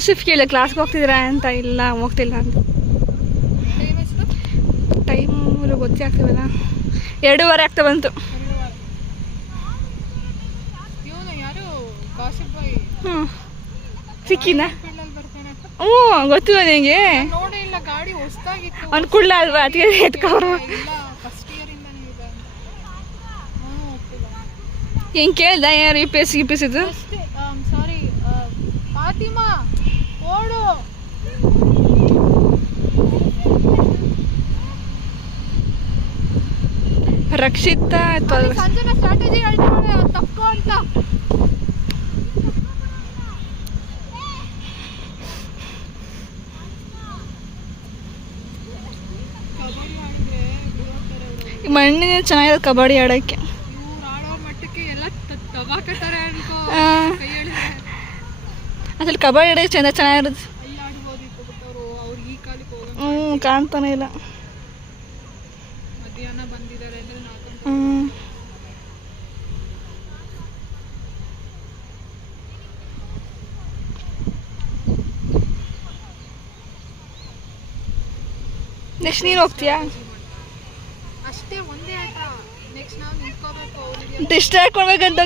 ಆಸಿಫ್ ಕೇಳಿ ಕ್ಲಾಸ್ಗೆ ಹೋಗ್ತಿದ್ದೀರಾ ಅಂತ. ಇಲ್ಲ ಹೋಗ್ತಿಲ್ಲ ಅಂತ. ಟೈಮ್ ಗೊತ್ತೇ ಆಗ್ತಿವಲ್ಲ, 2:15 ಆಗ್ತಾ ಬಂತು. ಹ್ಞೂ ಸಿಕ್ಕಿನ? ಹ್ಞೂ ಗೊತ್ತಿಲ್ಲ ನಿನಗೆ? ಅವ್ನು ಕುಳ್ಳ ಅಲ್ವಾ, ಅದಕ್ಕೆ ಎತ್ಕವ್ರು. ಹೆಂಗೆ ಕೇಳ್ದ ಯಾರು ಯು ಪಿ ಎಸ್ ಇದು? ರಕ್ಷಿತಾ ಸ್ಟ್ರಾಟಜಿ ತಪ್ಪು ಅಂತ. ಮಣ್ಣಿನ ಚೆನ್ನಾಗಿರೋದು ಕಬಡ್ಡಿ ಆಡೋಕ್ಕೆ. ಅಸಲು ಕಬಡ್ಡಿ ಆಡೋಕ್ಕೆ ಚೆನ್ನಾಗಿರೋದು. ಹ್ಞೂ ಕಾಣ್ತಾನೆ ಇಲ್ಲ. ನೆಕ್ಸ್ಟ್ ನೀನು ಹೋಗ್ತೀಯಾ? ಅಷ್ಟೇ ಒಂದೇ ಆಟ. ನೆಕ್ಸ್ಟ್ ನಾವು ನಿಂತ್ಕೋಬೇಕು. ಡಿಸ್ಟ್ರಾಕ್ಟ್ ಮಾಡ್ಬೇಕಂತ